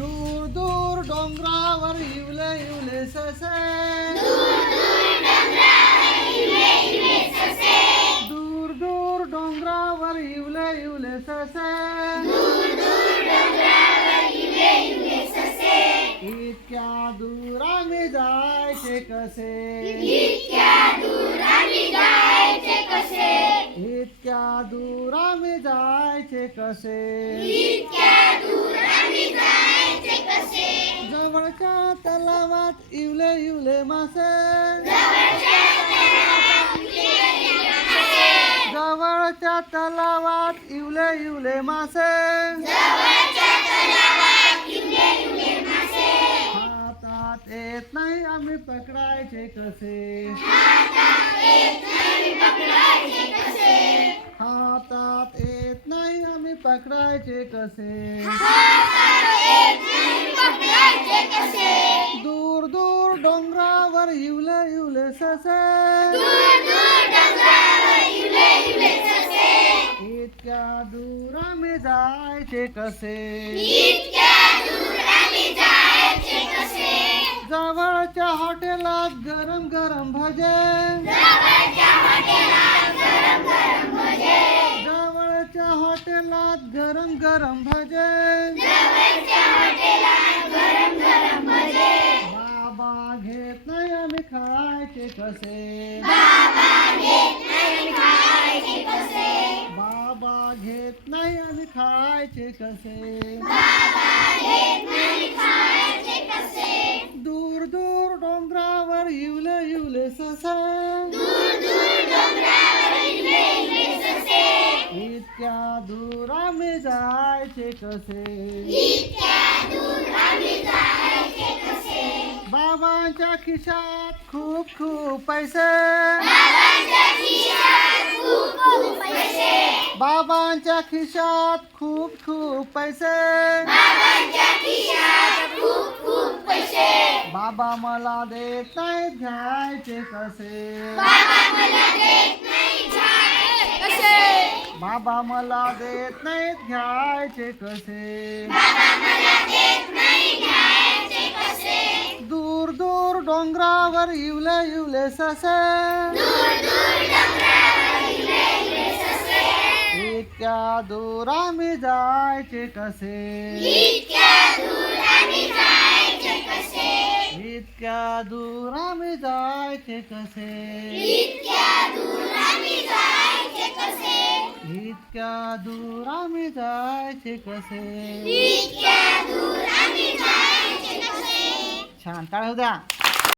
दूर दूर डोंगरावर इवले इवले ससे दूर दूर डोंगरावर इवले इवले ससे इतक्या दूर आम्ही जायचे कसे इतक्या दूर आम्ही जायचे कसे जवळच्या तलावात इवले इवले मासे जवळच्या तलावात इवले इवले मासे हातात येत नाही आम्ही पकडायचे कसे हातात येत नाही आम्ही पकडायचे कसे दूर दूर डोंगरावर इवले इवले ससे इतक्या दूर आम्ही जायचे कसे जवळच्या हॉटेलात गरम गरम भजे जवळच्या हॉटेलात गरम गरम भजे बाबा घेत नाही आम्ही खायचे कसे बाबा घेत नाही आम्ही खायचे कसे दूर दूर डोंगरावर इवले इवले ससे इतक्या दूर आम्ही जायचे कसे बाबांच्या खिशात खूप खूप पैसे बाबांच्या खिशात खूप खूप पैसे बाबा मला देत नाहीत घ्यायचे कसे बाबा मला देत नाहीत घ्यायचे कसे दूर दूर डोंगरावर इवले इवले ससे इतक्या दूर आम्ही जायचे कसे इतक्या दूर आम्ही जायचे कसे इतक्या दूर आम्ही जायचे कसे छान टाळ्या होऊ द्या.